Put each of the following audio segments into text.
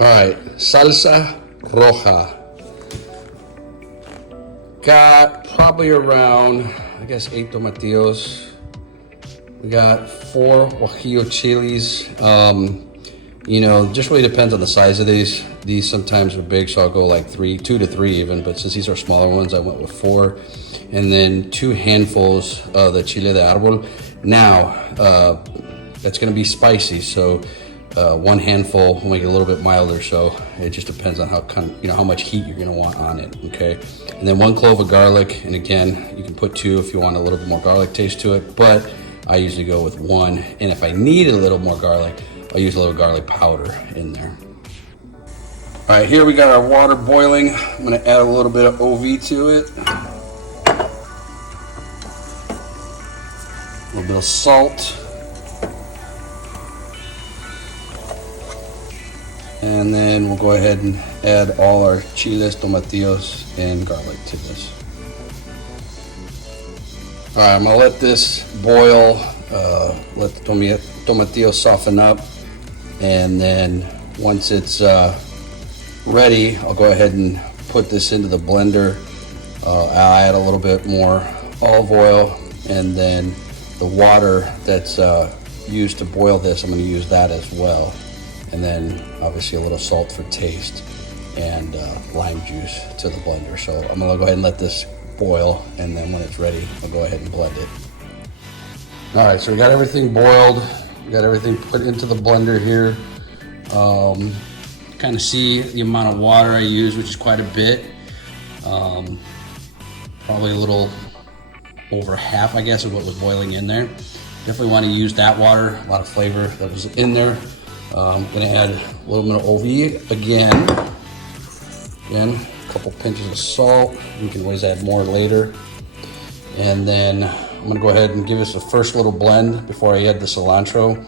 All right, Salsa Roja. Got probably around, I guess, 8 tomatillos. We got 4 guajillo chilies. You know, just really depends on the size of these. These sometimes are big, so I'll go like 2 to 3 even, but since these are smaller ones, I went with 4. And then 2 handfuls of the chile de árbol. Now, that's gonna be spicy, so 1 handful will make it a little bit milder, so it just depends on how much heat you're gonna want on it, okay? And then 1 clove of garlic, and again, you can put 2 if you want a little bit more garlic taste to it, but I usually go with 1, and if I need a little more garlic, I'll use a little garlic powder in there. All right, here we got our water boiling. I'm gonna add a little bit of OV to it. A little bit of salt. And then we'll go ahead and add all our chiles, tomatillos, and garlic to this. All right, I'm gonna let this boil, let the tomatillo soften up, and then once it's ready, I'll go ahead and put this into the blender. I'll add a little bit more olive oil, and then the water that's used to boil this, I'm gonna use that as well. And then obviously a little salt for taste, and lime juice to the blender. So I'm gonna go ahead and let this boil, and then when it's ready, I'll go ahead and blend it. All right, so we got everything boiled. We got everything put into the blender here. Kind of see the amount of water I use, which is quite a bit. Probably a little over half, I guess, of what was boiling in there. Definitely want to use that water, a lot of flavor that was in there. I'm gonna add a little bit of OV again. Again, a couple pinches of salt. You can always add more later. And then I'm gonna go ahead and give this a first little blend before I add the cilantro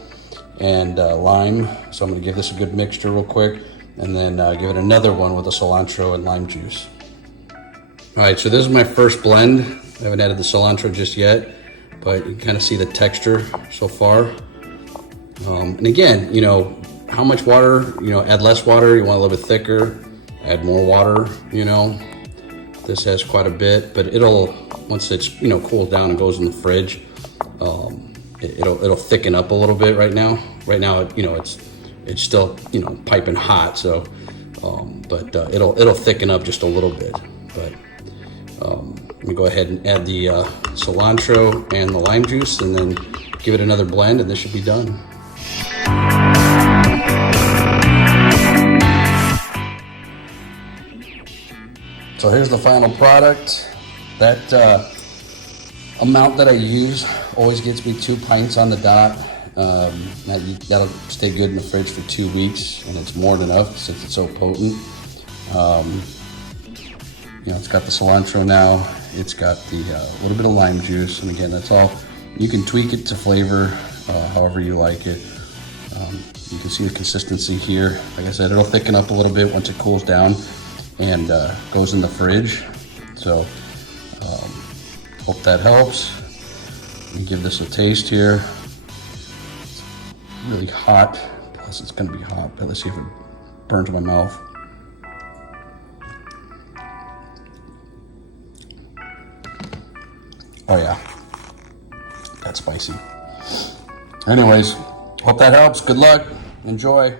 and lime. So I'm gonna give this a good mixture real quick, and then give it another one with the cilantro and lime juice. All right, so this is my first blend. I haven't added the cilantro just yet, but you can kind of see the texture so far. And again, you know, how much water, you know, add less water, you want a little bit thicker, add more water, you know. This has quite a bit, but it'll, once it's, you know, cools down and goes in the fridge, it'll thicken up a little bit right now. Right now, you know, it's still, you know, piping hot, so, but it'll thicken up just a little bit. But let me go ahead and add the cilantro and the lime juice, and then give it another blend, and this should be done. So here's the final product. That amount that I use always gets me 2 pints on the dot. That'll stay good in the fridge for 2 weeks, and it's more than enough since it's so potent. You know, it's got the cilantro now. It's got the little bit of lime juice, and again, that's all. You can tweak it to flavor however you like it. You can see the consistency here. Like I said, it'll thicken up a little bit once it cools down and goes in the fridge. So hope that helps. Let me give this a taste here. It's really hot, plus it's gonna be hot, but let's see if it burns my mouth. Oh yeah, that's spicy. Anyways, hope that helps. Good luck. Enjoy.